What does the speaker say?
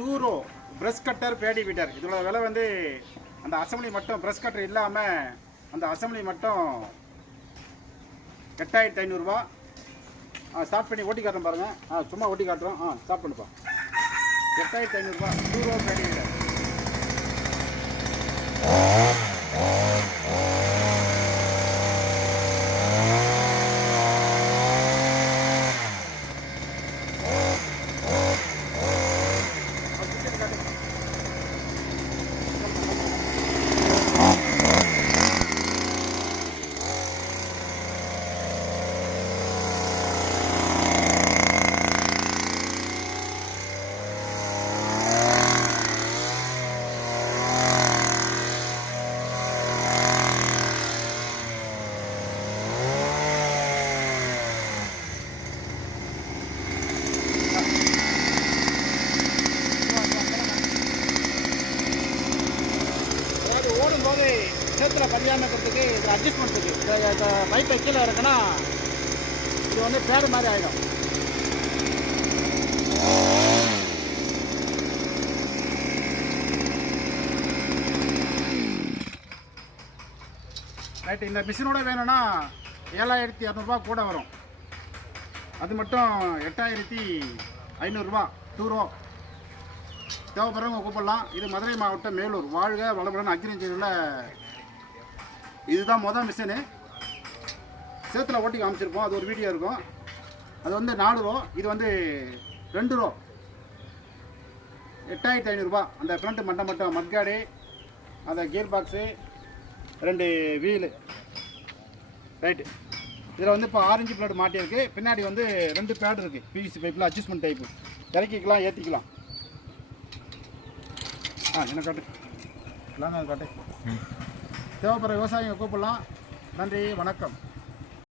டூரோ brush cutter Bedi weeder. இதோட விலை வந்து அந்த அசம்பிளி மட்டும் ப்ரஷ் கட்டர் இல்லாமல் அந்த அசம்பிளி மட்டும் 8500 ரூபா. ஸ்டார்ட் பண்ணி ஓட்டி காட்டுறோம் பாருங்கள். சும்மா ஓட்டி காட்டுறோம். ஸ்டார்ட் பண்ணுப்பா. 8500 ரூபா டூரோ பேடி வீட்டர். ஓடும்போது சேத்துல பதியாமல் இருக்கிறதுக்கு இது அட்ஜஸ்ட்மெண்ட் இருக்குது. பைப்பை கீழே இருக்குன்னா இது வந்து பேடு மாதிரி ஆகிடும். ரைட்டு. இந்த மிஷினோட வேணும்னா 7200 ரூபா கூட வரும். அது மட்டும் 8500 ரூபா டூரோ. தேவைப்படுறவங்க கூப்பிடலாம். இது மதுரை மாவட்டம் மேலூர். வாழ்க வளமுடன் அக்ரிகல்ச்சரில் இதுதான் மொதல் மிஷினு. சேத்துல ஓட்டி காமிச்சிருப்போம். அது ஒரு வீடியோ இருக்கும். அது வந்து 4 ரூபா. இது வந்து 2 ரூபா. 8500 ரூபா. அந்த ஃப்ரண்ட் மட்டும் மட்காடு, அந்த கியர் பாக்ஸு, 2 வீலு. ரைட்டு. இதில் வந்து இப்போ ஆரஞ்சு பிளேட் மாட்டியிருக்கு. பின்னாடி வந்து 2 பேட் இருக்குது. பிவிசி பைப்பில் அட்ஜஸ்ட்மெண்ட் டைப்பு. இறக்கிக்கலாம், ஏற்றிக்கலாம். என்ன காட்டு இல்லாங்க காட்டு. தேவைப்படுற விவசாயிங்க கூப்பிடலாம். நன்றி, வணக்கம்.